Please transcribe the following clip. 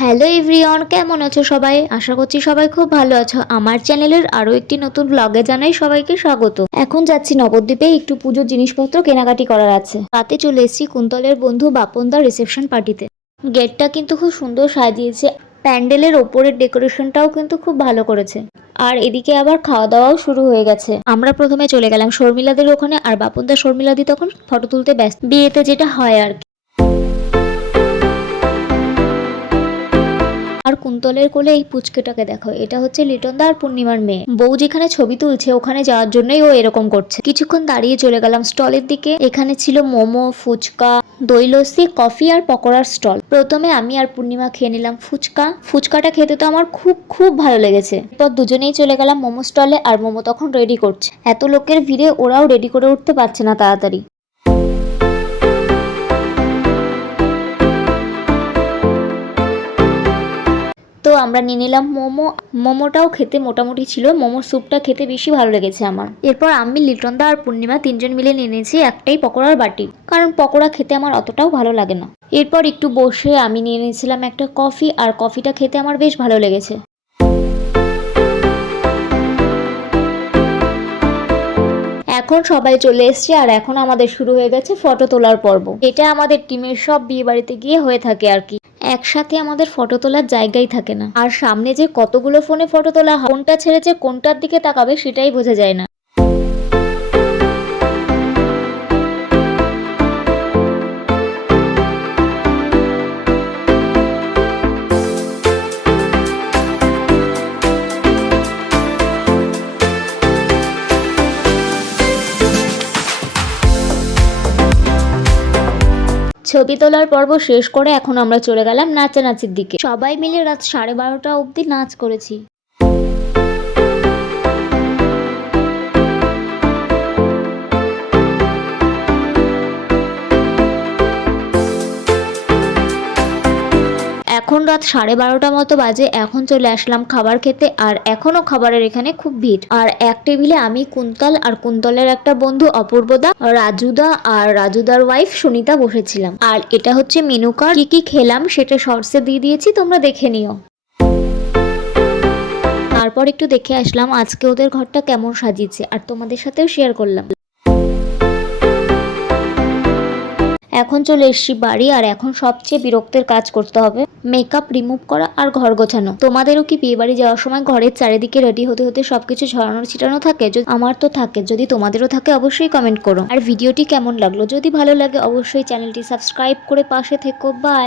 Hello everyone, কেমন আছো সবাই? আশা করছি সবাই খুব ভালো আছো। আমার চ্যানেলের আরো একটি নতুন ব্লগে জানাই সবাইকে স্বাগত। এখন যাচ্ছি নবদ্বীপে, একটু পুজোর জিনিসপত্র কেনাকাটি করার আছে। রাতে চলে এসেছি কুন্তলের বন্ধু বাপনদার রিসেপশন পার্টিতে। গেটটা কিন্তু খুব সুন্দর সাজিয়েছে, প্যান্ডেলের ওপরের ডেকোরেশনটাও কিন্তু খুব ভালো করেছে। আর এদিকে আবার খাওয়া দাওয়াও শুরু হয়ে গেছে। আমরা প্রথমে চলে গেলাম শর্মিলাদের ওখানে, আর বাপনদা শর্মিলাদি তখন ফটো তুলতে ব্যস্ত, বিয়েতে যেটা হয় আর কি। আর কুন্তলের কোলে এই পুচকেটাকে দেখো, এটা হচ্ছে লিটনদা আর পূর্ণিমার মেয়ে। বউ যেখানে ছবি তুলছে ওখানে যাওয়ার জন্যই ও এরকম করছে। কিছুক্ষণ দাঁড়িয়ে চলে গেলাম স্টলের দিকে। এখানে ছিল মোমো, ফুচকা, দই লস্যি, কফি আর পকোড়ার স্টল। প্রথমে আমি আর পূর্ণিমা খেয়ে নিলাম ফুচকাটা খেতে তো আমার খুব খুব ভালো লেগেছে। এরপর দুজনেই চলে গেলাম মোমো স্টলে, আর মোমো তখন রেডি করছে। এত লোকের ভিড়ে ওরাও রেডি করে উঠতে পারছে না তাড়াতাড়ি। তো আমরা নিয়ে নিলাম মোমোটাও খেতে মোটামুটি ছিল। মোমোর স্যুপটা খেতে বেশি ভালো লেগেছে আমার। এরপর আমি, লিটনদা আর পূর্ণিমা তিনজন মিলে নিয়ে নিয়েছি একটাই পকোড়ার বাটি, কারণ পকোড়া খেতে আমার অতটাও ভালো লাগে না। এরপর একটু বসে আমি নিয়ে নিয়েছিলাম একটা কফি, আর কফিটা খেতে আমার বেশ ভালো লেগেছে। এখন সবাই চলে এসছে, আর এখন আমাদের শুরু হয়ে গেছে ফটো তোলার পর্ব। এটা আমাদের টিমের সব বিয়ে বাড়িতে গিয়ে হয়ে থাকে আর কি। একসাথে আমাদের ফটো তোলার জায়গাই থাকে না, আর সামনে যে কতগুলো ফোনে ফটো তোলা হয়, কোনটা ছেড়েছে কোনটার দিকে তাকাবে সেটাই বোঝা যায় না। ছবি তোলার পর্ব শেষ করে এখন আমরা চলে গেলাম নাচানাচির দিকে। সবাই মিলে রাত 12:30 অবধি নাচ করেছি। এখন রাত 12:30 মতো বাজে। এখন চলে আসলাম খাবার খেতে, আর এখনো খাবারের এখানে খুব ভিড়। আর এক টেবিলে আমি, কুন্তল আর কুন্তলের একটা বন্ধু অপূর্বদা, রাজুদা আর রাজুদার ওয়াইফ সুনিতা বসেছিলাম। আর এটা হচ্ছে মেনু কার্ড, কি কি খেলাম সেটা শর্টসে দিয়ে দিয়েছি, তোমরা দেখে নিও। তারপর একটু দেখে আসলাম আজকে ওদের ঘরটা কেমন সাজিয়েছে, আর তোমাদের সাথেও শেয়ার করলাম। এখন চলে এসছি বাড়ি, আর এখন সবচেয়ে বিরক্তের কাজ করতে হবে, মেকআপ রিমুভ করা আর ঘর গোছানো। তোমাদেরও কি বিয়ে বাড়ি যাওয়ার সময় ঘরের চারিদিকে রেডি হতে হতে সবকিছু ছড়ানো ছিটানো থাকে? আমার তো থাকে। যদি তোমাদেরও থাকে অবশ্যই কমেন্ট করো। আর ভিডিওটি কেমন লাগলো, যদি ভালো লাগে অবশ্যই চ্যানেলটি সাবস্ক্রাইব করে পাশে থেকো। বাই।